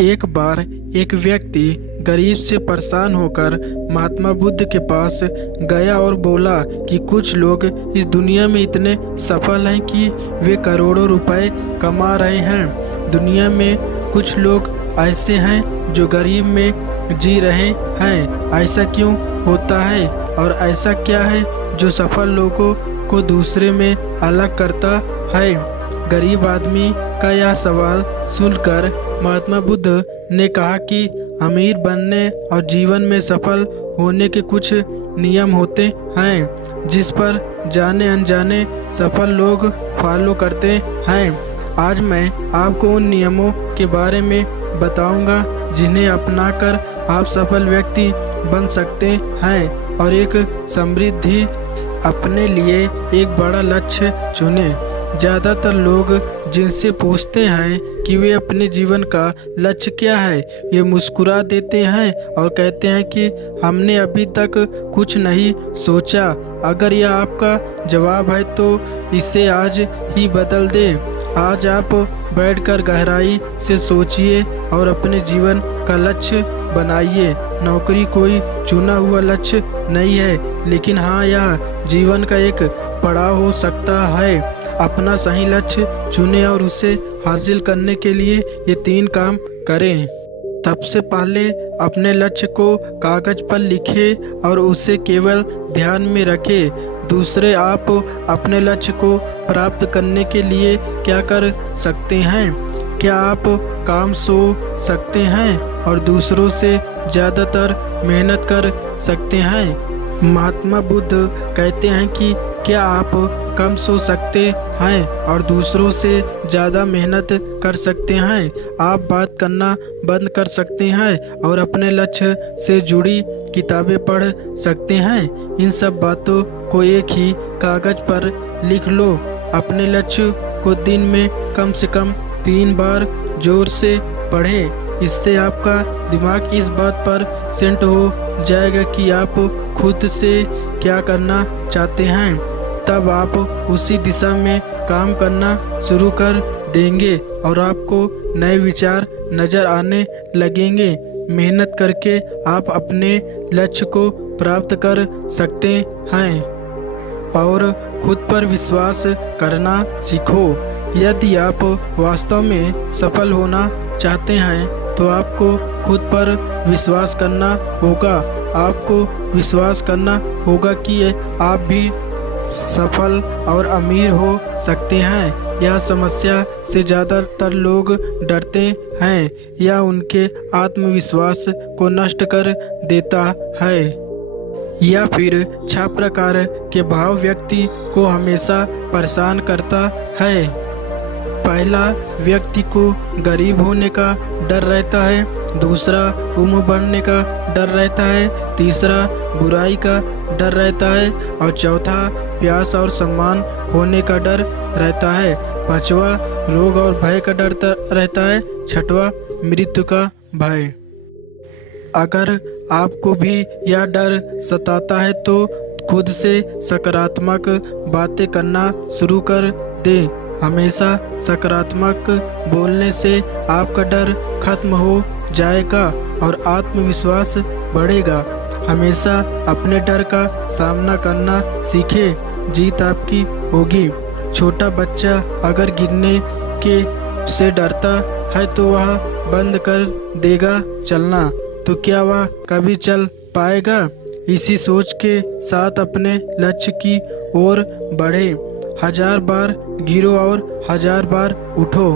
एक बार एक व्यक्ति गरीब से परेशान होकर महात्मा बुद्ध के पास गया और बोला कि कुछ लोग इस दुनिया में इतने सफल हैं कि वे करोड़ों रुपए कमा रहे हैं। दुनिया में कुछ लोग ऐसे हैं जो गरीब में जी रहे हैं। ऐसा क्यों होता है और ऐसा क्या है जो सफल लोगों को दूसरे में अलग करता है? गरीब आदमी का यह सवाल सुनकर महात्मा बुद्ध ने कहा कि अमीर बनने और जीवन में सफल होने के कुछ नियम होते हैं जिस पर जाने अनजाने सफल लोग फॉलो करते हैं। आज मैं आपको उन नियमों के बारे में बताऊंगा जिन्हें अपनाकर आप सफल व्यक्ति बन सकते हैं और एक समृद्धि अपने लिए एक बड़ा लक्ष्य चुने। ज़्यादातर लोग जिनसे पूछते हैं कि वे अपने जीवन का लक्ष्य क्या है, ये मुस्कुरा देते हैं और कहते हैं कि हमने अभी तक कुछ नहीं सोचा। अगर यह आपका जवाब है तो इसे आज ही बदल दें। आज आप बैठकर गहराई से सोचिए और अपने जीवन का लक्ष्य बनाइए। नौकरी कोई चुना हुआ लक्ष्य नहीं है, लेकिन हाँ, यह जीवन का एक पड़ाव हो सकता है। अपना सही लक्ष्य चुनें और उसे हासिल करने के लिए ये 3 काम करें। सबसे पहले अपने लक्ष्य को कागज पर लिखें और उसे केवल ध्यान में रखें। दूसरे, आप अपने लक्ष्य को प्राप्त करने के लिए क्या कर सकते हैं? क्या आप काम सो सकते हैं और दूसरों से ज़्यादातर मेहनत कर सकते हैं? महात्मा बुद्ध कहते हैं कि क्या आप कम सो सकते हैं और दूसरों से ज़्यादा मेहनत कर सकते हैं? आप बात करना बंद कर सकते हैं और अपने लक्ष्य से जुड़ी किताबें पढ़ सकते हैं। इन सब बातों को एक ही कागज़ पर लिख लो। अपने लक्ष्य को दिन में कम से कम 3 बार जोर से पढ़ें। इससे आपका दिमाग इस बात पर सेट हो जाएगा कि आप खुद से क्या करना चाहते हैं। तब आप उसी दिशा में काम करना शुरू कर देंगे और आपको नए विचार नज़र आने लगेंगे। मेहनत करके आप अपने लक्ष्य को प्राप्त कर सकते हैं और खुद पर विश्वास करना सीखो। यदि आप वास्तव में सफल होना चाहते हैं तो आपको खुद पर विश्वास करना होगा। आपको विश्वास करना होगा कि आप भी सफल और अमीर हो सकते हैं। यह समस्या से ज़्यादातर लोग डरते हैं या उनके आत्मविश्वास को नष्ट कर देता है, या फिर 6 प्रकार के भाव व्यक्ति को हमेशा परेशान करता है। पहला, व्यक्ति को गरीब होने का डर रहता है। दूसरा, उम्र बढ़ने का डर रहता है। तीसरा, बुराई का डर रहता है और चौथा, प्यास और सम्मान खोने का डर रहता है। पांचवा, रोग और भय का डर रहता है। छठवां, मृत्यु का भय। अगर आपको भी यह डर सताता है तो खुद से सकारात्मक बातें करना शुरू कर दें। हमेशा सकारात्मक बोलने से आपका डर खत्म हो जाएगा और आत्मविश्वास बढ़ेगा। हमेशा अपने डर का सामना करना सीखें, जीत आपकी होगी। छोटा बच्चा अगर गिरने के से डरता है तो वह बंद कर देगा चलना, तो क्या वह कभी चल पाएगा? इसी सोच के साथ अपने लक्ष्य की ओर बढ़े। 1000 बार गिरो और 1000 बार उठो।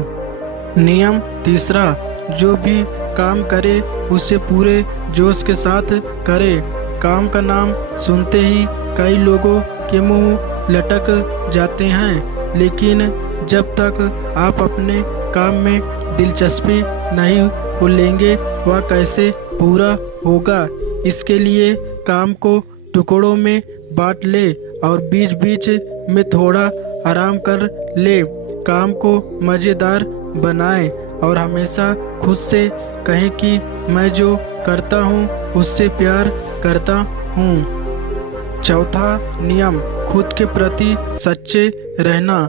नियम तीसरा, जो भी काम करे उसे पूरे जोश के साथ करे। काम का नाम सुनते ही कई लोगों के मुंह लटक जाते हैं, लेकिन जब तक आप अपने काम में दिलचस्पी नहीं लेंगे वह कैसे पूरा होगा? इसके लिए काम को टुकड़ों में बांट ले और बीच बीच में थोड़ा आराम कर ले। काम को मज़ेदार बनाएं और हमेशा खुद से कहें कि मैं जो करता हूँ उससे प्यार करता हूँ। चौथा नियम, खुद के प्रति सच्चे रहना।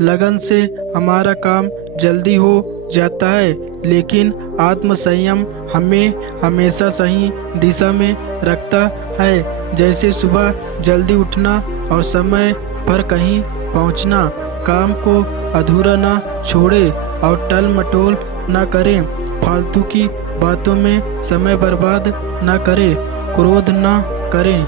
लगन से हमारा काम जल्दी हो जाता है, लेकिन आत्मसंयम हमें हमेशा सही दिशा में रखता है। जैसे सुबह जल्दी उठना और समय पर कहीं पहुंचना, काम को अधूरा ना छोड़े और टल मटोल ना करें, फालतू की बातों में समय बर्बाद ना करें, क्रोध ना करें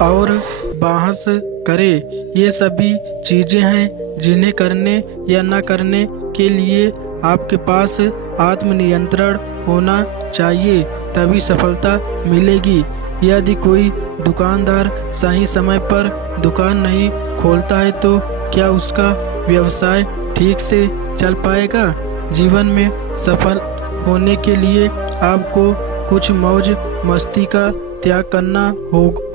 और बहस करें। ये सभी चीज़ें हैं जिन्हें करने या ना करने के लिए आपके पास आत्मनियंत्रण होना चाहिए, तभी सफलता मिलेगी। यदि कोई दुकानदार सही समय पर दुकान नहीं खोलता है तो क्या उसका व्यवसाय ठीक से चल पाएगा? जीवन में सफल होने के लिए आपको कुछ मौज मस्ती का त्याग करना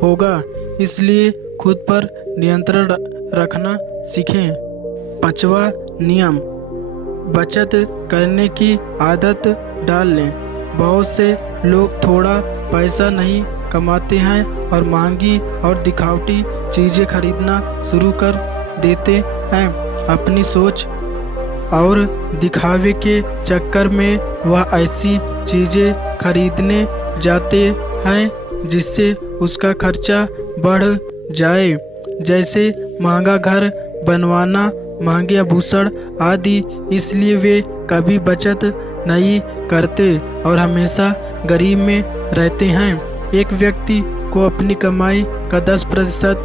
होगा, इसलिए खुद पर नियंत्रण रखना सीखें। 5वां नियम, बचत करने की आदत डाल लें। बहुत से लोग थोड़ा पैसा नहीं कमाते हैं और महंगी और दिखावटी चीज़ें खरीदना शुरू कर देते हैं। अपनी सोच और दिखावे के चक्कर में वह ऐसी चीज़ें खरीदने जाते हैं जिससे उसका खर्चा बढ़ जाए, जैसे महंगा घर बनवाना, महंगे आभूषण आदि। इसलिए वे कभी बचत नहीं करते और हमेशा गरीब में रहते हैं। एक व्यक्ति को अपनी कमाई का 10%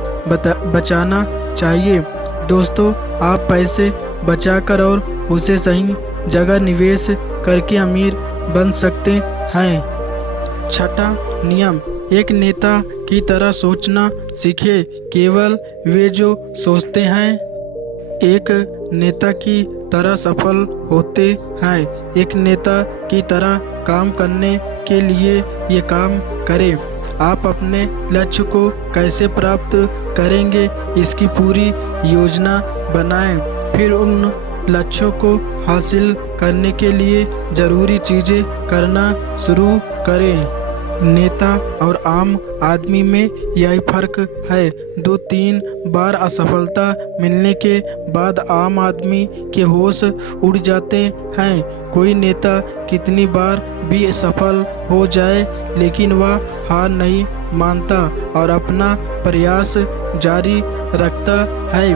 बचाना चाहिए। दोस्तों, आप पैसे बचाकर और उसे सही जगह निवेश करके अमीर बन सकते हैं। 6वां नियम, एक नेता की तरह सोचना सीखें। केवल वे जो सोचते हैं एक नेता की तरह सफल होते हैं। एक नेता की तरह काम करने के लिए ये काम करें। आप अपने लक्ष्य को कैसे प्राप्त करेंगे इसकी पूरी योजना बनाएं, फिर उन लक्ष्यों को हासिल करने के लिए ज़रूरी चीज़ें करना शुरू करें। नेता और आम आदमी में यही फर्क है। 2-3 बार असफलता मिलने के बाद आम आदमी के होश उड़ जाते हैं। कोई नेता कितनी बार भी सफल हो जाए लेकिन वह हार नहीं मानता और अपना प्रयास जारी रखता है।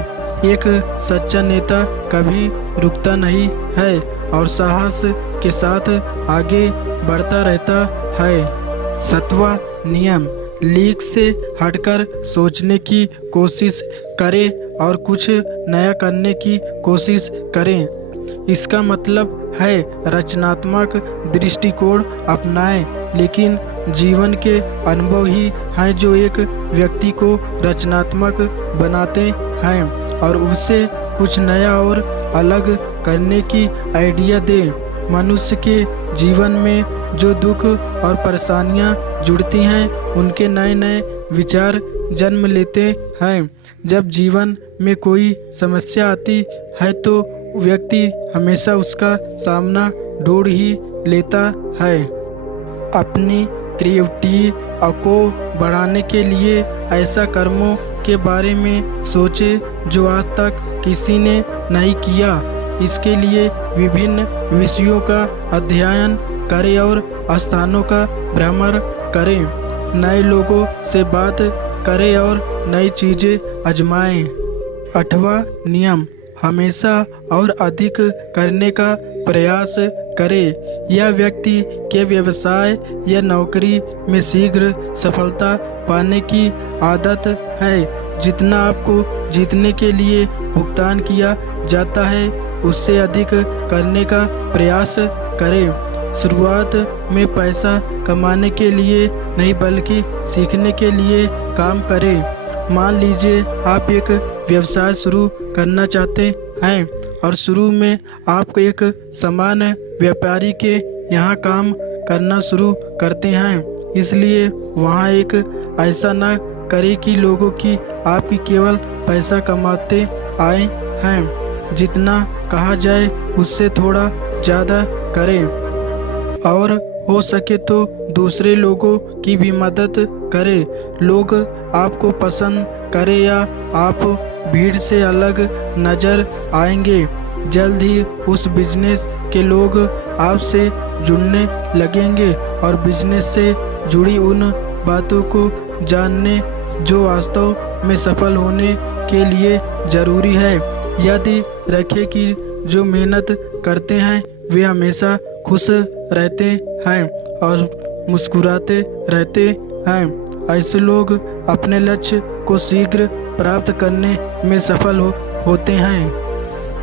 एक सच्चा नेता कभी रुकता नहीं है और साहस के साथ आगे बढ़ता रहता है। 7वां नियम, लीक से हटकर सोचने की कोशिश करें और कुछ नया करने की कोशिश करें। इसका मतलब है रचनात्मक दृष्टिकोण अपनाएं, लेकिन जीवन के अनुभव ही हैं जो एक व्यक्ति को रचनात्मक बनाते हैं और उसे कुछ नया और अलग करने की आइडिया दें। मनुष्य के जीवन में जो दुख और परेशानियां जुड़ती हैं उनके नए नए विचार जन्म लेते हैं। जब जीवन में कोई समस्या आती है तो व्यक्ति हमेशा उसका सामना ढूंढ ही लेता है। अपनी क्रिएटिविटी को बढ़ाने के लिए ऐसा कर्मों के बारे में सोचे जो आज तक किसी ने नहीं किया। इसके लिए विभिन्न विषयों का अध्ययन करें और स्थानों का भ्रमण करें, नए लोगों से बात करें और नई चीज़ें आजमाएं। 8वां नियम, हमेशा और अधिक करने का प्रयास करें। यह व्यक्ति के व्यवसाय या नौकरी में शीघ्र सफलता पाने की आदत है। जितना आपको जीतने के लिए भुगतान किया जाता है उससे अधिक करने का प्रयास करें। शुरुआत में पैसा कमाने के लिए नहीं बल्कि सीखने के लिए काम करें। मान लीजिए आप एक व्यवसाय शुरू करना चाहते हैं और शुरू में आप एक सामान्य व्यापारी के यहाँ काम करना शुरू करते हैं, इसलिए वहाँ एक ऐसा ना करें कि लोगों की आपकी केवल पैसा कमाते आए हैं। जितना कहा जाए उससे थोड़ा ज़्यादा करें और हो सके तो दूसरे लोगों की भी मदद करें। लोग आपको पसंद करें या आप भीड़ से अलग नज़र आएंगे, जल्द ही उस बिजनेस के लोग आपसे जुड़ने लगेंगे और बिजनेस से जुड़ी उन बातों को जानने जो वास्तव में सफल होने के लिए ज़रूरी है। यदि रखें कि जो मेहनत करते हैं वे हमेशा खुश रहते हैं और मुस्कुराते रहते हैं। ऐसे लोग अपने लक्ष्य को शीघ्र प्राप्त करने में सफल होते हैं।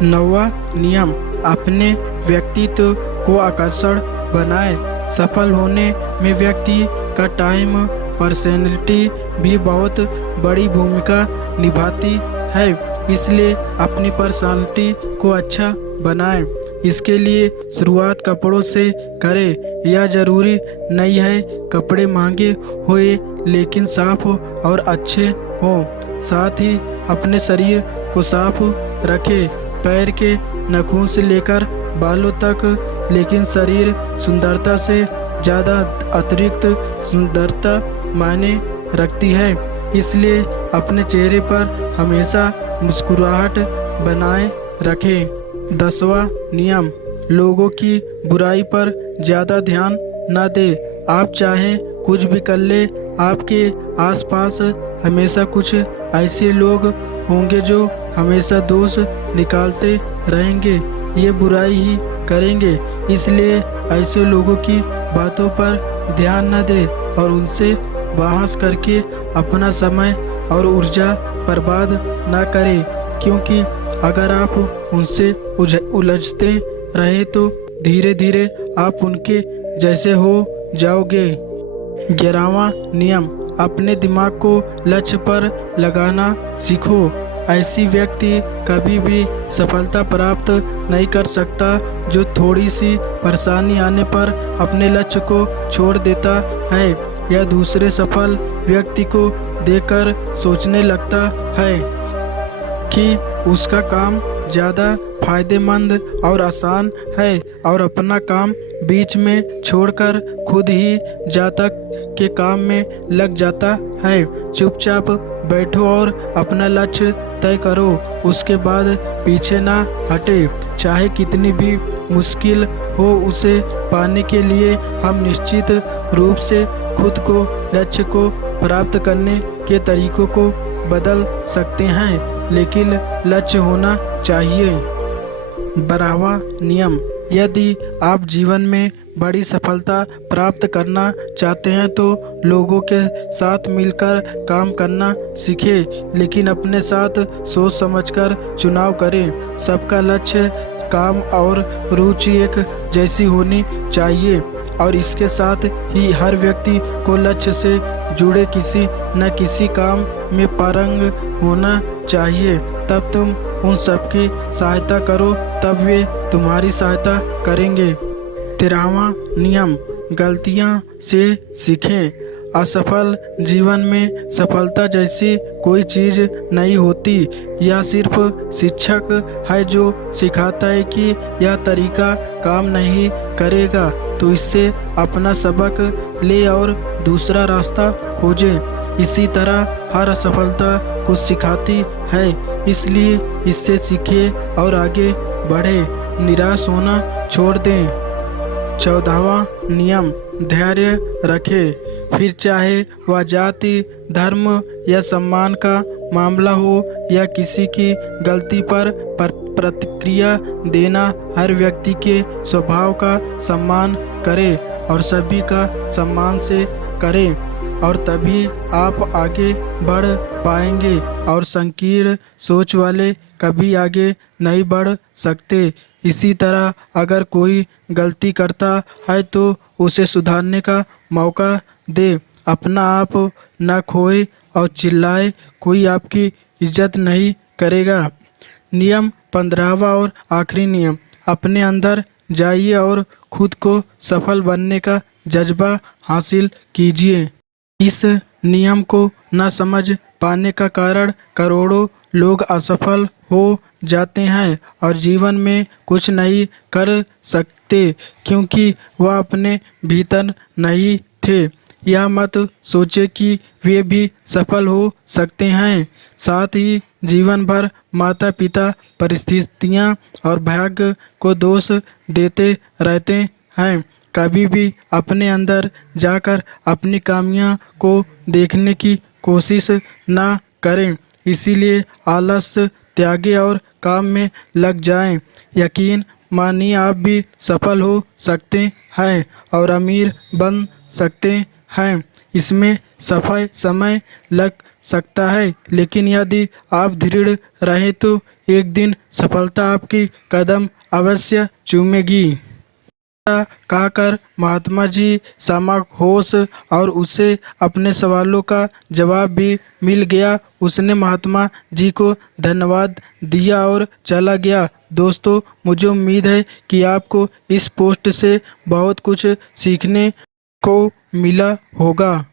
9वां नियम, अपने व्यक्तित्व को आकर्षण बनाए। सफल होने में व्यक्ति का टाइम पर्सनैलिटी भी बहुत बड़ी भूमिका निभाती है, इसलिए अपनी पर्सनैलिटी को अच्छा बनाएं। इसके लिए शुरुआत कपड़ों से करें। यह जरूरी नहीं है कपड़े महंगे होए लेकिन साफ और अच्छे हों। साथ ही अपने शरीर को साफ रखें, पैर के नाखून से लेकर बालों तक, लेकिन शरीर सुंदरता से ज़्यादा अतिरिक्त सुंदरता मायने रखती है, इसलिए अपने चेहरे पर हमेशा मुस्कुराहट बनाए रखें। 10वां नियम, लोगों की बुराई पर ज़्यादा ध्यान न दें। आप चाहे कुछ भी कर ले, आपके आसपास हमेशा कुछ ऐसे लोग होंगे जो हमेशा दोष निकालते रहेंगे, ये बुराई ही करेंगे। इसलिए ऐसे लोगों की बातों पर ध्यान न दें और उनसे बहस करके अपना समय और ऊर्जा बर्बाद न करें, क्योंकि अगर आप उनसे उलझते रहे तो धीरे धीरे आप उनके जैसे हो जाओगे। 11वां नियम, अपने दिमाग को लक्ष्य पर लगाना सीखो। ऐसी व्यक्ति कभी भी सफलता प्राप्त नहीं कर सकता जो थोड़ी सी परेशानी आने पर अपने लक्ष्य को छोड़ देता है या दूसरे सफल व्यक्ति को देखकर सोचने लगता है कि उसका काम ज़्यादा फायदेमंद और आसान है और अपना काम बीच में छोड़कर खुद ही जातक के काम में लग जाता है। चुपचाप बैठो और अपना लक्ष्य तय करो, उसके बाद पीछे ना हटे। चाहे कितनी भी मुश्किल हो, उसे पाने के लिए हम निश्चित रूप से खुद को लक्ष्य को प्राप्त करने के तरीकों को बदल सकते हैं, लेकिन लक्ष्य होना चाहिए। 12वां नियम, यदि आप जीवन में बड़ी सफलता प्राप्त करना चाहते हैं तो लोगों के साथ मिलकर काम करना सीखें, लेकिन अपने साथ सोच समझकर चुनाव करें। सबका लक्ष्य, काम और रुचि एक जैसी होनी चाहिए और इसके साथ ही हर व्यक्ति को लक्ष्य से जुड़े किसी न किसी काम में पारंग होना चाहिए। तब तुम उन सबकी सहायता करो, तब वे तुम्हारी सहायता करेंगे। 13वां नियम, गलतियां से सीखें। असफल जीवन में सफलता जैसी कोई चीज़ नहीं होती। यह सिर्फ शिक्षक है जो सिखाता है कि यह तरीका काम नहीं करेगा, तो इससे अपना सबक ले और दूसरा रास्ता खोजे। इसी तरह हर असफलता कुछ सिखाती है, इसलिए इससे सीखे और आगे बढ़े, निराश होना छोड़ दें। 14वां नियम, धैर्य रखें। फिर चाहे वह जाति, धर्म या सम्मान का मामला हो या किसी की गलती पर प्रतिक्रिया देना, हर व्यक्ति के स्वभाव का सम्मान करें और सभी का सम्मान से करें, और तभी आप आगे बढ़ पाएंगे और संकीर्ण सोच वाले कभी आगे नहीं बढ़ सकते। इसी तरह अगर कोई गलती करता है तो उसे सुधारने का मौका दे। अपना आप न खोए और चिल्लाए, कोई आपकी इज्जत नहीं करेगा। नियम 15वां और आखिरी नियम, अपने अंदर जाइए और खुद को सफल बनने का जज्बा हासिल कीजिए। इस नियम को न समझ पाने का कारण करोड़ों लोग असफल हो जाते हैं और जीवन में कुछ नहीं कर सकते क्योंकि वह अपने भीतर नहीं थे। यह मत सोचे कि वे भी सफल हो सकते हैं। साथ ही जीवन भर माता पिता परिस्थितियाँ और भाग्य को दोष देते रहते हैं। कभी भी अपने अंदर जाकर अपनी खामियों को देखने की कोशिश ना करें। इसीलिए आलस त्यागें और काम में लग जाएं। यकीन मानिए आप भी सफल हो सकते हैं और अमीर बन सकते हैं। इसमें समय लग सकता है, लेकिन यदि आप दृढ़ रहें तो एक दिन सफलता आपकी कदम अवश्य चूमेगी। कहकर महात्मा जी सामा होश और उसे अपने सवालों का जवाब भी मिल गया। उसने महात्मा जी को धन्यवाद दिया और चला गया। दोस्तों, मुझे उम्मीद है कि आपको इस पोस्ट से बहुत कुछ सीखने को मिला होगा।